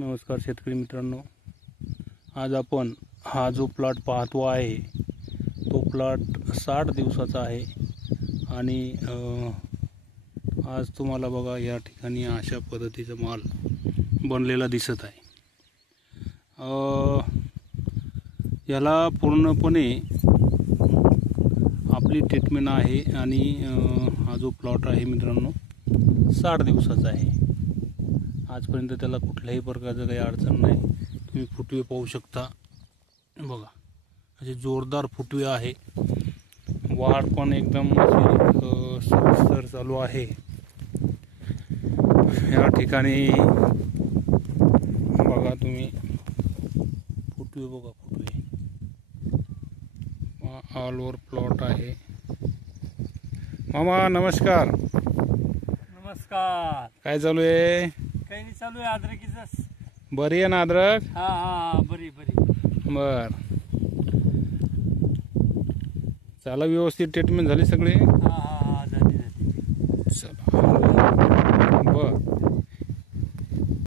नमस्कार शेतकरी मित्रांनो, आज आपण हा जो प्लॉट पाहतो आहे तो प्लॉट 60 दिवसाचा आहे आणि आज तुम्हाला बघा या ठिकाणी अशा पद्धतीचा माल बनलेला दिसत आहे। याला पूर्णपणे आपली ट्रीटमेंट आहे आणि हा जो प्लॉट आहे मित्रांनो 60 दिवसाचा आहे। आजपर्यंत त्याला कुठल्याही प्रकारचं काही अडचण नाही। तुम्ही फुटवे पाहू शकता, बघा असे जोरदार फुटवे आहे, वाढ पण एकदम सर चालू आहे। या ठिकाणी बघा तुम्ही फुटवे बघा, फुटवे ऑल ओव्हर प्लॉट आहे। मामा नमस्कार। नमस्कार। काय चालू आहे? काही नाही, चालू आहे अद्रकीच। बरी आहे ना अद्रक? हा हा, बरी बरी। बर, चला व्यवस्थित ट्रीटमेंट झाली सगळी? हा हा।